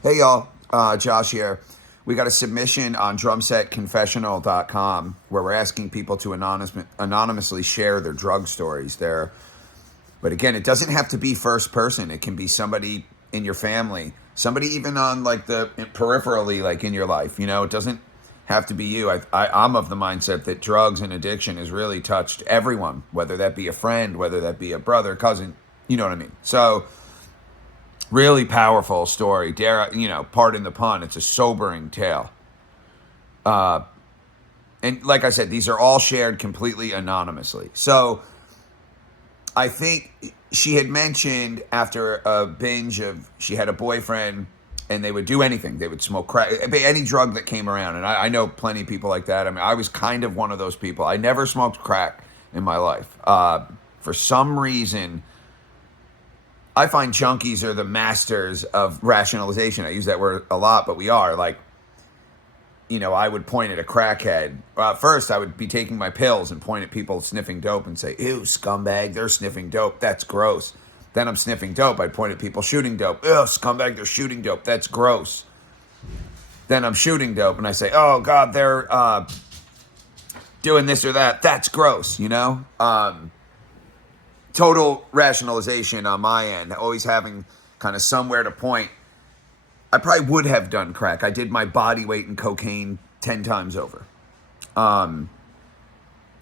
Hey y'all, Josh here. We got a submission on drumsetconfessional.com where we're asking people to anonymously share their drug stories there. But again, it doesn't have to be first person. It can be somebody in your family, somebody even on like the peripherally, like in your life. It doesn't have to be you. I'm of the mindset that drugs and addiction has really touched everyone, whether that be a friend, whether that be a brother, cousin. You know what I mean? So really powerful story. Pardon the pun. It's a sobering tale. And like I said, these are all shared completely anonymously. So I think she had mentioned after a binge of, she had a boyfriend and they would do anything. They would smoke crack, any drug that came around. And I know plenty of people like that. I mean, I was kind of one of those people. I never smoked crack in my life. For some reason, I find junkies are the masters of rationalization. I use that word a lot, but we are. Like, I would point at a crackhead. First, I would be taking my pills and point at people sniffing dope and say, ew, scumbag, they're sniffing dope. That's gross. Then I'm sniffing dope. I'd point at people shooting dope. Ew, scumbag, they're shooting dope. That's gross. Then I'm shooting dope and I say, oh, God, they're doing this or that. That's gross, Total rationalization on my end, always having kind of somewhere to point. I probably would have done crack. I did my body weight in cocaine 10 times over. And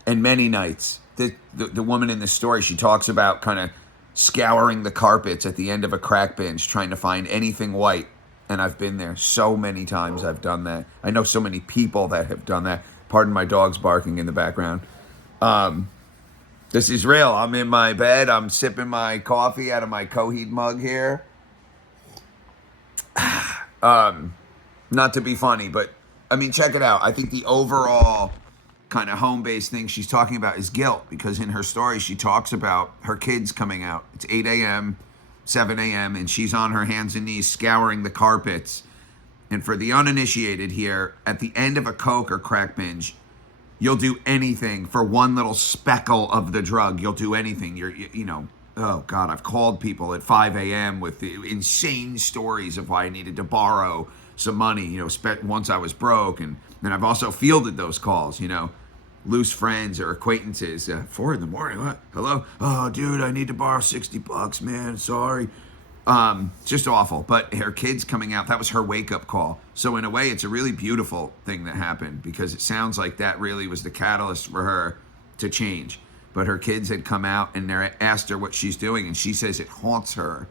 many nights. The woman in the story, she talks about kind of scouring the carpets at the end of a crack binge, trying to find anything white. And I've been there so many times. I've done that. I know so many people that have done that. Pardon my dogs barking in the background. This is real. I'm in my bed. I'm sipping my coffee out of my Coheed mug here. Not to be funny, but I mean, check it out. I think the overall kind of home-based thing she's talking about is guilt, because in her story, she talks about her kids coming out. It's 8 a.m., 7 a.m., and she's on her hands and knees scouring the carpets. And for the uninitiated here, at the end of a coke or crack binge, you'll do anything for one little speckle of the drug. You'll do anything. Oh God, I've called people at 5 a.m. with the insane stories of why I needed to borrow some money, once I was broke. And I've also fielded those calls, loose friends or acquaintances, 4 in the morning, what? Hello? Oh, dude, I need to borrow $60, man. Sorry. Just awful. But her kids coming out, that was her wake-up call. So in a way, it's a really beautiful thing that happened, because it sounds like that really was the catalyst for her to change. But her kids had come out and they asked her what she's doing, and she says it haunts her,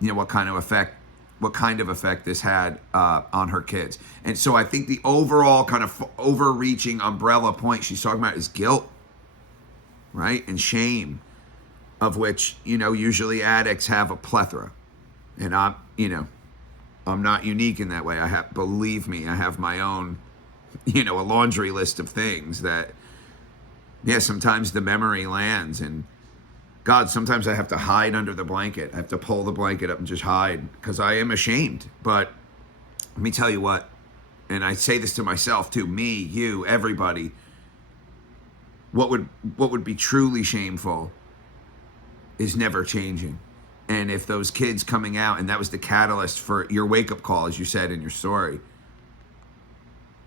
what kind of effect this had on her kids. And so I think the overall kind of overreaching umbrella point she's talking about is guilt, right? And shame, of which, usually addicts have a plethora. And I'm not unique in that way. Believe me, I have my own, a laundry list of things that, sometimes the memory lands, and God, sometimes I have to hide under the blanket. I have to pull the blanket up and just hide, because I am ashamed. But let me tell you what, and I say this to myself too, me, you, everybody, what would be truly shameful is never changing. And if those kids coming out, and that was the catalyst for your wake-up call, as you said in your story,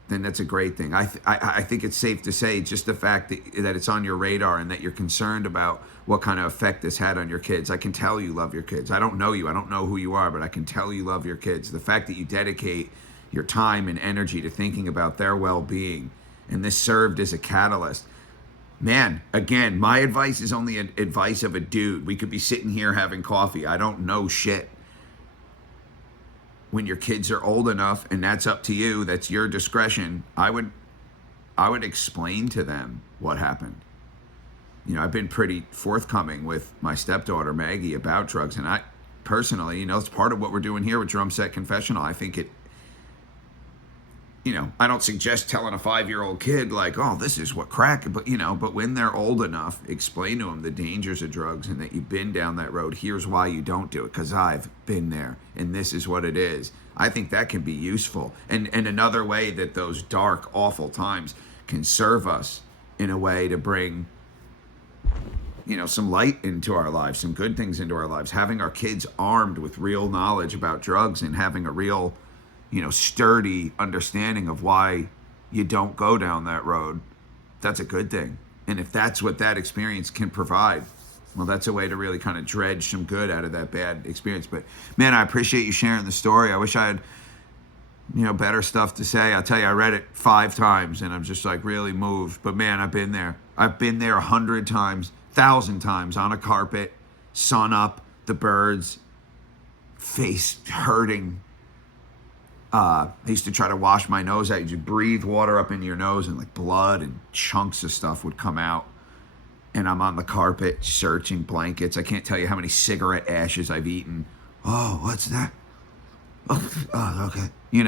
then that's a great thing. I think it's safe to say just the fact that it's on your radar and that you're concerned about what kind of effect this had on your kids. I can tell you love your kids. I don't know you. I don't know who you are, but I can tell you love your kids. The fact that you dedicate your time and energy to thinking about their well-being, and this served as a catalyst. Man, again, my advice is only advice of a dude. We could be sitting here having coffee. I don't know shit. When your kids are old enough, and that's up to you, that's your discretion, I would explain to them what happened. I've been pretty forthcoming with my stepdaughter Maggie about drugs, and I personally, it's part of what we're doing here with Drum Set Confessional. I think it, I don't suggest telling a 5-year-old kid like, oh, this is what crack, but when they're old enough, explain to them the dangers of drugs and that you've been down that road. Here's why you don't do it, because I've been there, and this is what it is. I think that can be useful. And another way that those dark, awful times can serve us in a way to bring some light into our lives, some good things into our lives, having our kids armed with real knowledge about drugs and having a real, sturdy understanding of why you don't go down that road. That's a good thing. And if that's what that experience can provide, well, that's a way to really kind of dredge some good out of that bad experience. But man, I appreciate you sharing the story. I wish I had, better stuff to say. I'll tell you, I read it 5 times and I'm just like really moved. But man, I've been there. I've been there 100 times, 1,000 times on a carpet, sun up, the birds, face hurting. I used to try to wash my nose out. You breathe water up into your nose and like blood and chunks of stuff would come out. And I'm on the carpet searching blankets. I can't tell you how many cigarette ashes I've eaten. Oh, what's that? Oh, okay. And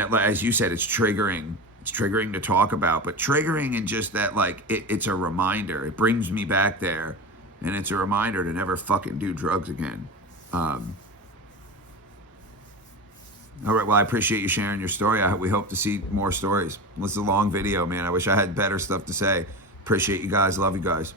as you said, it's triggering. It's triggering to talk about, but triggering in just that, like, it's a reminder. It brings me back there, and it's a reminder to never fucking do drugs again. All right, well, I appreciate you sharing your story. We hope to see more stories. This is a long video, man. I wish I had better stuff to say. Appreciate you guys. Love you guys.